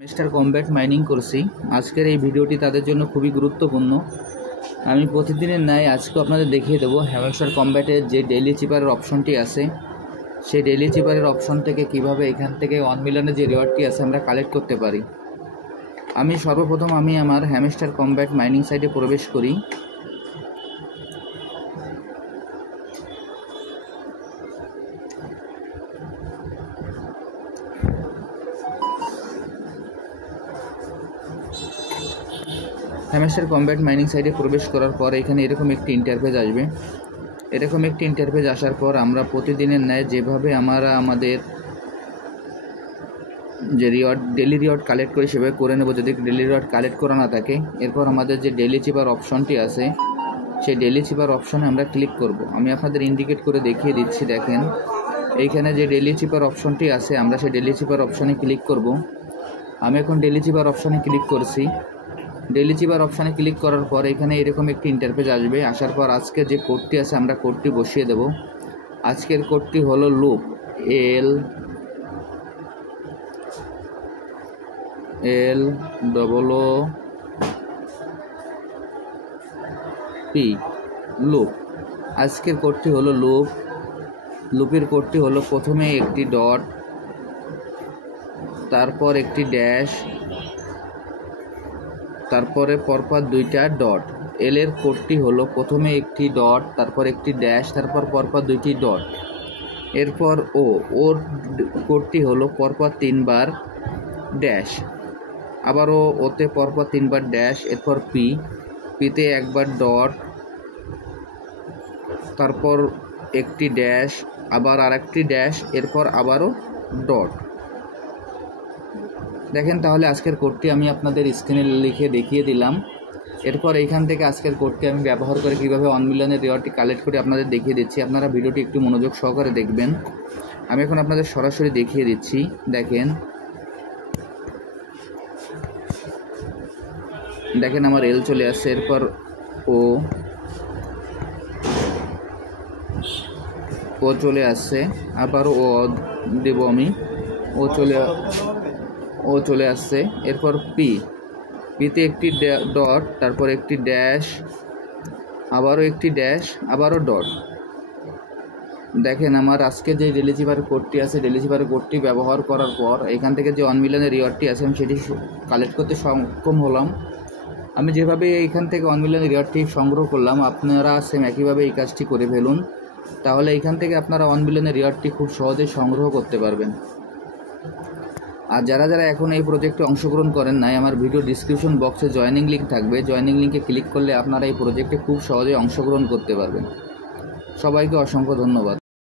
Mister combat mining করছি। আজকের এই ভিডিওটি তাদের জন্য খুবই গুরুত্বপূর্ণ। আমি প্রতিদিনের ন্যায় আজকেও আপনাদের দেখিয়ে দেবো হ্যামস্টার কমব্যাটের যে ডেইলি চিপারের অপশনটি আছে, সেই ডেইলি চিপারের অপশন থেকে কিভাবে এখান থেকে 1 মিলিয়নের যে রিওয়ার্ডটি আছে আমরা কালেক্ট করতে পারি। সর্বপ্রথম আমি আমার হ্যামস্টার কমব্যাট মাইনিং সাইটে প্রবেশ করি। হ্যামস্টার কমব্যাট মাইনিং সাইটে প্রবেশ করার পর এখানে এরকম একটি ইন্টারফেস আসবে। এরকম একটি ইন্টারফেস আসার পর আমরা প্রতিদিনের ন্যায় যেভাবে আমাদের যে ডেলি রিওয়ার্ড কালেক্ট করি সেভাবে করে নেব, যদি ডেলি রিওয়ার্ড কালেক্ট করা না থাকে। এরপর আমাদের যে ডেলি চিপার অপশনটি আছে, সেই ডেলি চিপার অপশনে আমরা ক্লিক করব। আমি আপনাদের ইন্ডিকেট করে দেখিয়ে দিচ্ছি। দেখেন এইখানে যে ডেলি চিপার অপশনটি আছে, আমরা সেই ডেলি চিপার অপশনে ক্লিক করব। আমি এখন ডেলি চিপার অপশনে ক্লিক করছি। ডেলি চিপার অপশানে ক্লিক করার পর এখানে এরকম একটি ইন্টারফেস আসবে। আসার পর আজকের যে কোডটি আছে আমরা কোডটি বসিয়ে দেব। আজকের কোডটি হলো লুপ LOOP লুপ। আজকের কোডটি হলো লুপের কোডটি হলো প্রথমে একটি ডট, তারপর একটি ড্যাশ, তারপরে পরপর দুইটা ডট। এল এর কোডটি হলো প্রথমে একটি ডট, তারপর একটি ড্যাশ, তারপর পরপর দুইটি ডট। এরপর ওর কোডটি হলো পরপর 3 বার ড্যাশ, আবারও ওতে পরপর 3 বার ড্যাশ। এরপর পিতে একবার ডট, তারপর একটি ড্যাশ, আবার আরেকটি ড্যাশ, এরপর আবারও ডট। দেখেন তাহলে আজকের কোডটি আমি আপনাদের স্ক্রিনে লিখে দেখিয়ে দিলাম। এরপর এইখান থেকে আজকের কোডটি আমি ব্যবহার করে কীভাবে 1 মিলিয়নের রিওয়ার্ডটি কালেক্ট করে আপনাদের দেখিয়ে দিচ্ছি। আপনারা ভিডিওটি একটু মনোযোগ সহকারে দেখবেন। আমি এখন আপনাদের সরাসরি দেখিয়ে দিচ্ছি। দেখেন আমার এল চলে আসছে। এরপর ও চলে আসছে, আবার ও দেব আমি, ও চলে আসছে। এরপর পিতে একটি ডট, তারপর একটি ড্যাশ, আবারও একটি ড্যাশ, আবারও ডট। দেখেন আমার আজকে যে ডেলি চিপারের কোডটি আছে, ডেলি চিপারের কোডটি ব্যবহার করার পর এখান থেকে যে 1 মিলিয়নের রিওয়ার্ডটি আছে আমি সেটি কালেক্ট করতে সক্ষম হলাম। আমি যেভাবে এখান থেকে 1 মিলিয়নের রিওয়ার্ডটি সংগ্রহ করলাম, আপনারা সেম একইভাবে এই কাজটি করে ফেলুন। তাহলে এখান থেকে আপনারা 1 মিলিয়নের রিওয়ার্ডটি খুব সহজেই সংগ্রহ করতে পারবেন। আর যারা এখন এই প্রজেক্টে অংশগ্রহণ করেন নাই, আমার ভিডিও ডিসক্রিপশন বক্সে জয়েনিং লিঙ্ক থাকবে। জয়েনিং লিঙ্কে ক্লিক করলে আপনারা এই প্রজেক্টে খুব সহজেই অংশগ্রহণ করতে পারবেন। সবাইকে অসংখ্য ধন্যবাদ।